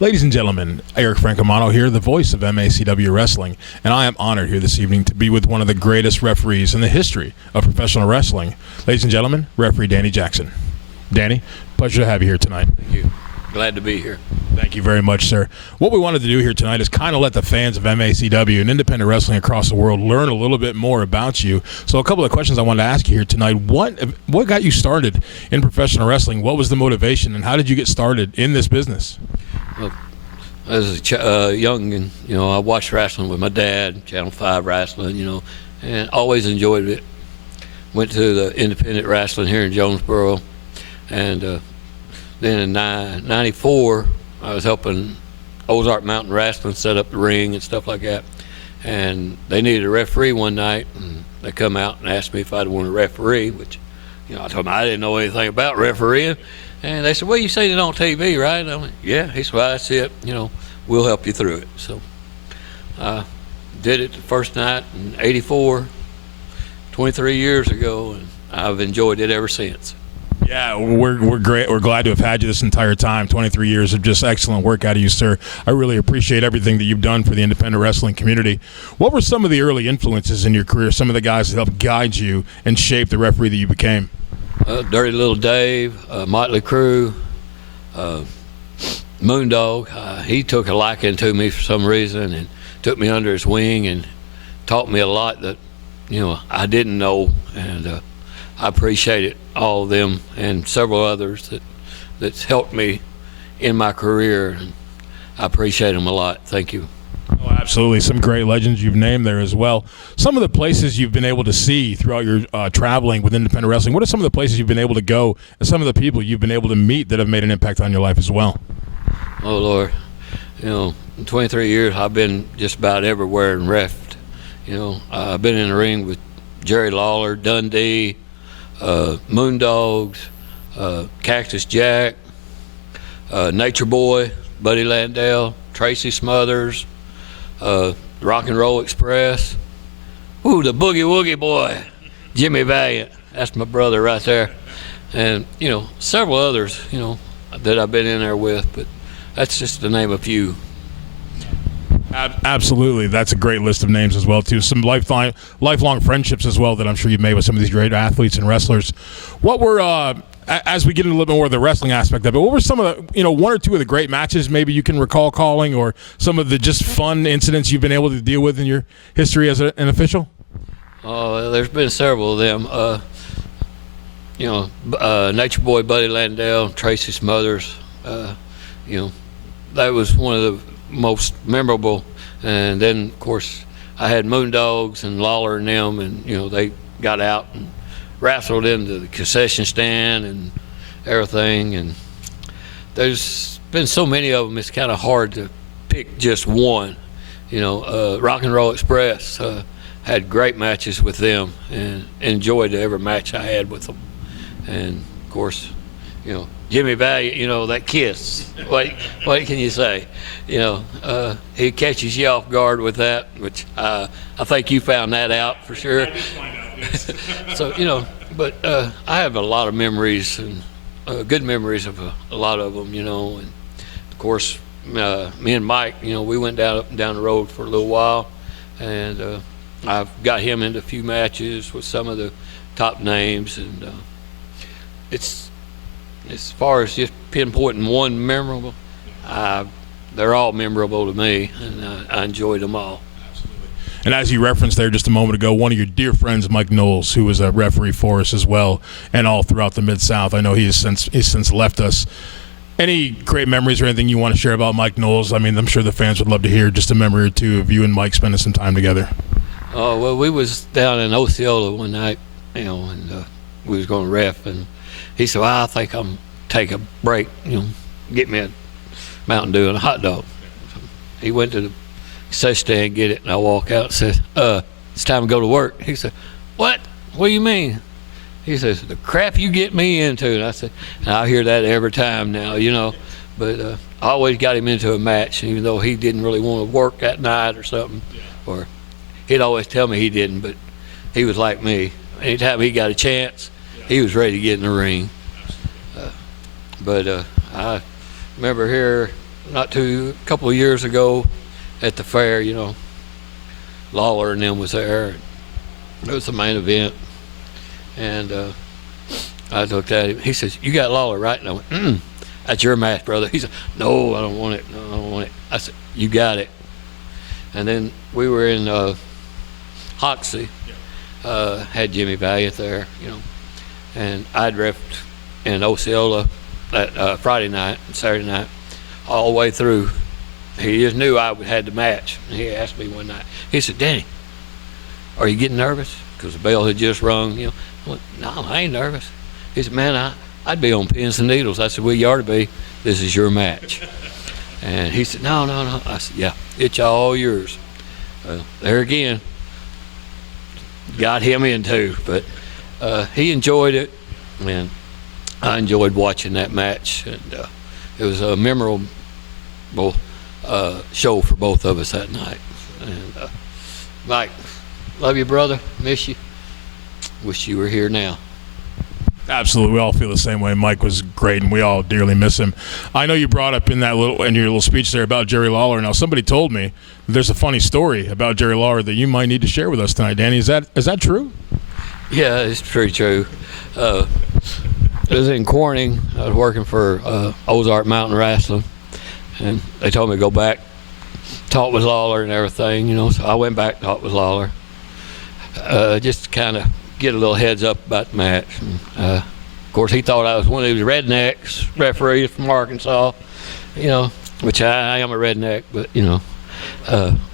Ladies and gentlemen, Eric Francomano here, the voice of MACW Wrestling, and I am honored here this evening to be with one of the greatest referees in the history of professional wrestling. Ladies and gentlemen, referee Danny Jackson. Danny, pleasure to have you here tonight. Thank you. Glad to be here. Thank you very much, sir. What we wanted to do here tonight is kind of let the fans of MACW and independent wrestling across the world learn a little bit more about you. So a couple of questions I wanted to ask you here tonight. What got you started in professional wrestling? What was the motivation, and how did you get started in this business? Well, as a young, and I watched wrestling with my dad, Channel 5 wrestling, and always enjoyed it. Went to the independent wrestling here in Jonesboro, and then in '94, I was helping Ozark Mountain Wrestling set up the ring and stuff like that. And they needed a referee one night, and they come out and asked me if I'd want to referee, which, I told them I didn't know anything about refereeing. And they said, well, you seen it on TV, right? And I went, yeah. He said, well, that's it. We'll help you through it. So I did it the first night in '84, 23 years ago, and I've enjoyed it ever since. Yeah, we're great. We're glad to have had you this entire time. 23 years of just excellent work out of you, sir. I really appreciate everything that you've done for the independent wrestling community. What were some of the early influences in your career, some of the guys that helped guide you and shape the referee that you became? Dirty Little Dave, Motley Crue, Moondog. He took a liking to me for some reason and took me under his wing and taught me a lot that, I didn't know, and I appreciate all of them and several others that's helped me in my career, and I appreciate them a lot. Thank you. Oh, absolutely. Some great legends you've named there as well. Some of the places you've been able to see throughout your traveling with independent wrestling, what are some of the places you've been able to go and some of the people you've been able to meet that have made an impact on your life as well? Oh, Lord. In 23 years, I've been just about everywhere and refed. I've been in the ring with Jerry Lawler, Dundee, Moondogs, Cactus Jack, Nature Boy, Buddy Landell, Tracy Smothers, Rock and Roll Express. Ooh, the Boogie Woogie Boy, Jimmy Valiant. That's my brother right there. And, several others, that I've been in there with, but that's just to name a few. Absolutely. That's a great list of names as well, too. Some lifelong friendships as well that I'm sure you've made with some of these great athletes and wrestlers. What were, as we get into a little bit more of the wrestling aspect of it, what were some of the, one or two of the great matches maybe you can recall calling, or some of the just fun incidents you've been able to deal with in your history as an official? There's been several of them. Nature Boy, Buddy Landell, Tracy Smothers, that was one of the most memorable. And then, of course, I had Moondogs and Lawler and them, and they got out and wrestled into the concession stand and everything. And there's been so many of them, it's kind of hard to pick just one. Rock and Roll Express, had great matches with them and enjoyed every match I had with them. And of course, Jimmy Valiant, that kiss. What can you say? He catches you off guard with that, which I think you found that out for sure. So, but I have a lot of memories, and good memories of a lot of them, and of course, me and Mike, we went up and down the road for a little while, and I've got him into a few matches with some of the top names, and it's, as far as just pinpointing one memorable, they're all memorable to me, and I enjoyed them all. Absolutely. And as you referenced there just a moment ago, one of your dear friends, Mike Knowles, who was a referee for us as well, and all throughout the Mid-South. I know he's since left us. Any great memories or anything you want to share about Mike Knowles? I mean, I'm sure the fans would love to hear just a memory or two of you and Mike spending some time together. Oh, well, we was down in Osceola one night, and we was going to ref, and he said, well, I think I'm take a break, get me a Mountain Dew and a hot dog. So he went to the concession stand, get it, and I walk out and said, it's time to go to work. He said, what? What do you mean? He says, the crap you get me into. And I said, and I hear that every time now, but I always got him into a match, even though he didn't really want to work that night or something, or he'd always tell me he didn't, but he was like me. Anytime he got a chance, he was ready to get in the ring. But I remember here a couple of years ago at the fair, Lawler and them was there. It was the main event. And I looked at him. He says, "You got Lawler, right?" And I went, "That's your match, brother." He said, "No, I don't want it. No, I don't want it." I said, "You got it." And then we were in Hoxie, had Jimmy Valiant there, and I'd refed in Osceola that Friday night and Saturday night all the way through. He just knew I had the match. And he asked me one night, he said, "Danny, are you getting nervous?" Because the bell had just rung, I went, "No, I ain't nervous." He said, "Man, I'd be on pins and needles." I said, "Well, you ought to be. This is your match." And he said, No. I said, "Yeah, it's all yours." There again, got him in too. But he enjoyed it, and I enjoyed watching that match. And it was a memorable show for both of us that night. And Mike, love you, brother. Miss you. Wish you were here now. Absolutely, we all feel the same way. Mike was great, and we all dearly miss him. I know you brought up in your little speech there about Jerry Lawler. Now, somebody told me there's a funny story about Jerry Lawler that you might need to share with us tonight, Danny. Is that true? Yeah, it's pretty true. It was in Corning. I was working for Ozark Mountain Wrestling, and they told me to go back, talk with Lawler and everything, So I went back, talked with Lawler, just to kind of get a little heads up about the match. And, of course, he thought I was one of those rednecks, referees from Arkansas, which I am a redneck, but,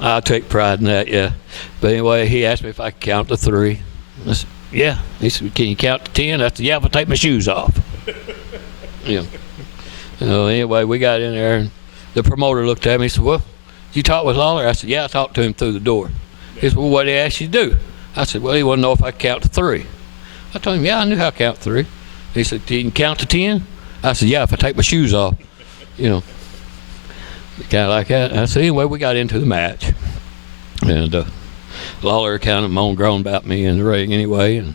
I take pride in that, yeah. But anyway, he asked me if I could count to 3. I said, "Yeah." He said, "Can you count to 10? I said, "Yeah, if I take my shoes off." Anyway, we got in there, and the promoter looked at me and said, "Well, did you talk with Lawler?" I said, "Yeah, I talked to him through the door." He said, "Well, what did he ask you to do?" I said, "Well, he wanted to know if I could count to 3. I told him, "Yeah, I knew how to count to 3. He said, "Can you count to 10? I said, "Yeah, if I take my shoes off." Kind of like that. I said, anyway, we got into the match. And Lawler kind of moaned, groaned about me in the ring anyway. And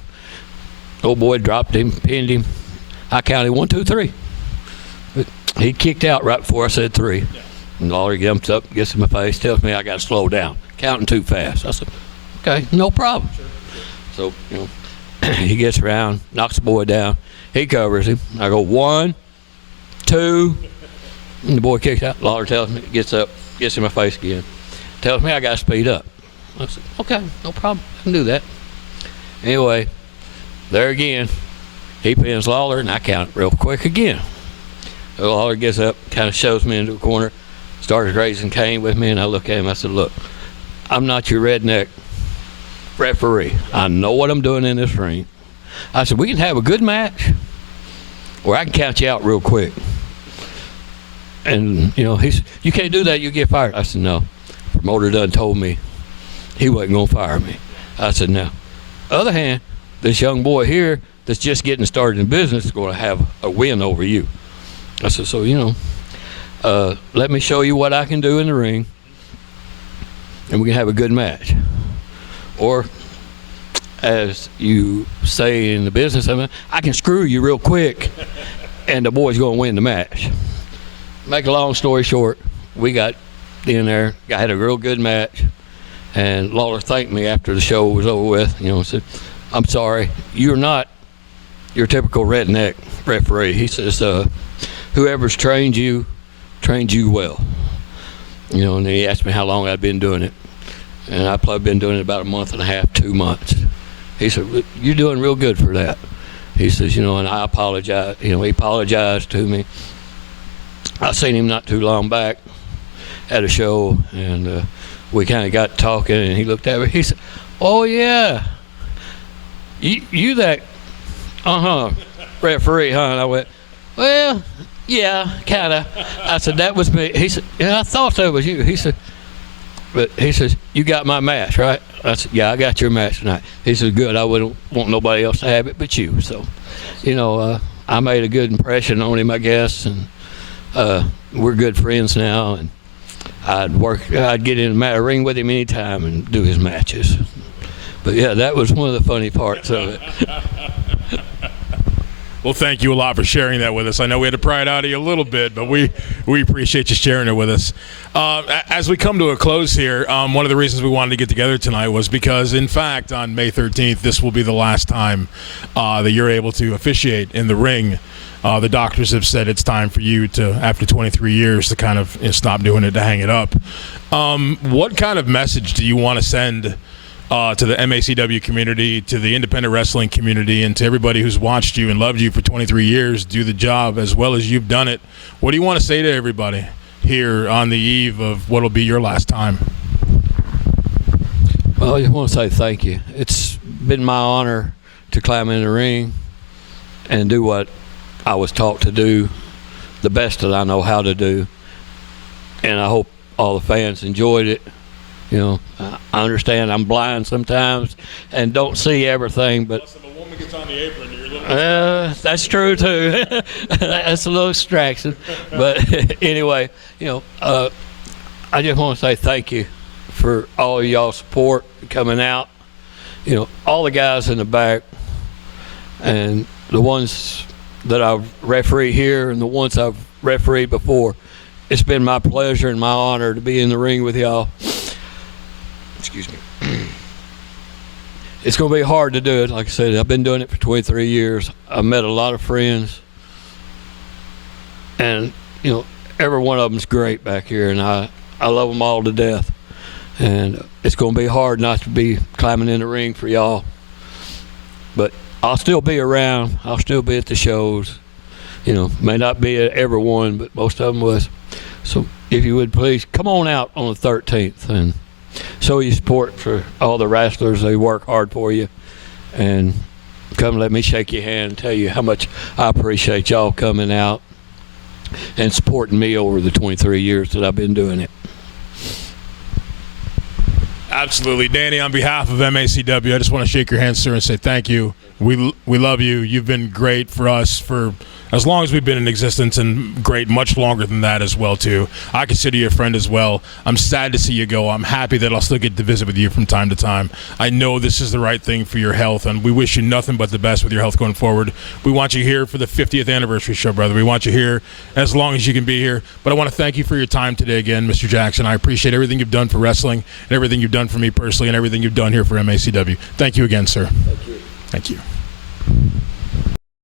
old boy dropped him, pinned him. I counted 1, 2, 3. But he kicked out right before I said 3. And Lawler jumps up, gets in my face, tells me I got to slow down, counting too fast. I said, "Okay, no problem." So, he gets around, knocks the boy down. He covers him. I go 1, 2, and the boy kicks out. Lawler tells me, gets up, gets in my face again. Tells me I got to speed up. I said, "Okay, no problem. I can do that." Anyway, there again, he pins Lawler, and I count real quick again. So Lawler gets up, kind of shoves me into a corner, started raising Cain with me, and I look at him. I said, "Look, I'm not your redneck referee. I know what I'm doing in this ring." I said, "We can have a good match, or I can count you out real quick." And, he said, "You can't do that. You get fired." I said, "No. The promoter done told me he wasn't going to fire me." I said, "Now, other hand, this young boy here that's just getting started in business is going to have a win over you." I said, "So, let me show you what I can do in the ring, and we can have a good match. Or, as you say in the business, I can screw you real quick, and the boy's going to win the match." Make a long story short, we got in there, I had a real good match, and Lawler thanked me after the show was over with. Said, "I'm sorry, you're not your typical redneck referee." He says, "Whoever's trained you well." And then he asked me how long I'd been doing it. And I've probably been doing it about a month and a half, 2 months. He said, "You're doing real good for that." He says, and I apologize. He apologized to me. I seen him not too long back at a show, and we kind of got talking, and he looked at me. He said, "Oh, yeah, you that, referee, huh?" And I went, "Well, yeah, kind of." I said, "That was me." He said, "Yeah, I thought that was you." He said, "But," he says, "You got my match, right?" I said, "Yeah, I got your match tonight." He said, "Good. I wouldn't want nobody else to have it but you." So, I made a good impression on him, I guess, and we're good friends now. And I'd get in a ring with him anytime and do his matches. But yeah, that was one of the funny parts of it. Well, thank you a lot for sharing that with us. I know we had to pry it out of you a little bit, but we appreciate you sharing it with us. As we come to a close here, one of the reasons we wanted to get together tonight was because, in fact, on May 13th, this will be the last time that you're able to officiate in the ring. The doctors have said it's time for you to, after 23 years, to kind of stop doing it, to hang it up. What kind of message do you want to send to the MACW community, to the independent wrestling community, and to everybody who's watched you and loved you for 23 years do the job as well as you've done it? What do you want to say to everybody here on the eve of what will be your last time? Well, I just want to say thank you. It's been my honor to climb in the ring and do what I was taught to do, the best that I know how to do. And I hope all the fans enjoyed it. You know, I understand I'm blind sometimes and don't see everything, but If a woman gets on the apron, you're looking that's true too. That's a little distraction. But anyway, you know, I just want to say thank you for all of y'all's support coming out. You know, all the guys in the back and the ones that I've refereed here and the ones I've refereed before. It's been my pleasure and my honor to be in the ring with y'all. Excuse me. It's going to be hard to do it. Like I said, I've been doing it for 23 years. I've met a lot of friends. And, you know, every one of them's great back here, and I love them all to death. And it's going to be hard not to be climbing in the ring for y'all. But I'll still be around. I'll still be at the shows. You know, may not be at every one, but most of them was. So if you would please come on out on the 13th and show your support for all the wrestlers. They work hard for you. And come let me shake your hand and tell you how much I appreciate y'all coming out and supporting me over the 23 years that I've been doing it. Absolutely. Danny, on behalf of MACW, I just want to shake your hand, sir, and say thank you. We love you. You've been great for us for as long as we've been in existence, and great much longer than that as well, too. I consider you a friend as well. I'm sad to see you go. I'm happy that I'll still get to visit with you from time to time. I know this is the right thing for your health, and we wish you nothing but the best with your health going forward. We want you here for the 50th anniversary show, brother. We want you here as long as you can be here. But I want to thank you for your time today again, Mr. Jackson. I appreciate everything you've done for wrestling and everything you've done for me personally and everything you've done here for MACW. Thank you again, sir. Thank you. Thank you.